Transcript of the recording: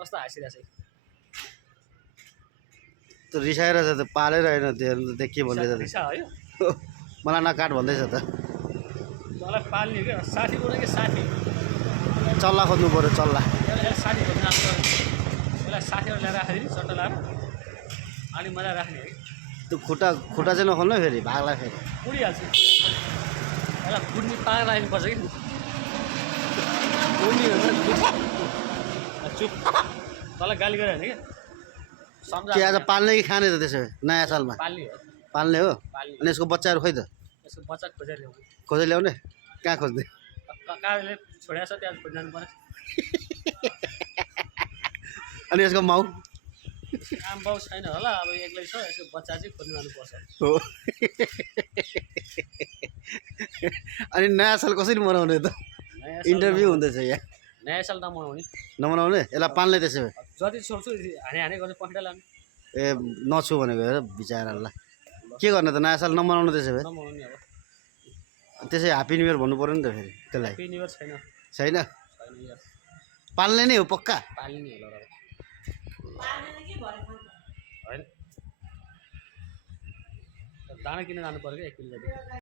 कस्तो हाँसिरहेछ त्यो रिसाएर छ त पालेर होइन त्यो के भन्दैछ रिसा है मलाई नकाट भन्दैछ त तँलाई पाल्ने क्या साथी बोल्ने कि साथी चल्ला खोज्नु पऱ्यो चल्ला यसलाई साथी खोज्नु आफ्नो यसलाई साथीहरू ल्याएर राखिदिने चट्टा लाएर अनि मजा राख्ने है त्यो खुट्टा खुट्टा चाहिँ नखोल्नु है फेरि भाग्ला फेरि उडिहाल्छ यसलाई फुट्ने पाएर राख्नुपर्छ कि उड्ने चुप तँलाई गाली गऱ्यो भने क्या सम्झा के आज पाल्ने कि खाने त त्यसो भए नयाँ सालमा पाल्ने हो पाल्ने हो पाल्ने अनि यसको बच्चाहरू खोइ त यसको बच्चा खोजेर ल्याउने खोजेर ल्याउने कहाँ खोज्ने ककाले छोडेको छ त्यहाँ खोज्नु जानु पर्छ अनि यसको माउ आम बाउ छैन होला अब एक्लै छ यसको बच्चा चाहिँ खोज्नु जानुपर्छ हो अनि नयाँ साल कसरी मनाउने त नयाँ इन्टरभ्यू हुँदैछ यहाँ नयाँ साल नमनाउने नमनाउने यसलाई पाल्ने त्यसो भए जति छोड्छु हाने गर्छु पखेटा लाने ए नछु भनेको हेर बिचरालाई के गर्ने त नयाँ साल नमनाउनु त्यसो भए नमनाउने अब त्यसै ह्याप्पी न्यू इयर भन्नु पऱ्यो नि त फेरि त्यसलाई ह्याप्पी न्यू इयर छैन छैन छैन यार पाल्ने नै हो पक्का पाल्ने नि होला होइन दाना किन जानु पऱ्यो क्या 1 किलो जति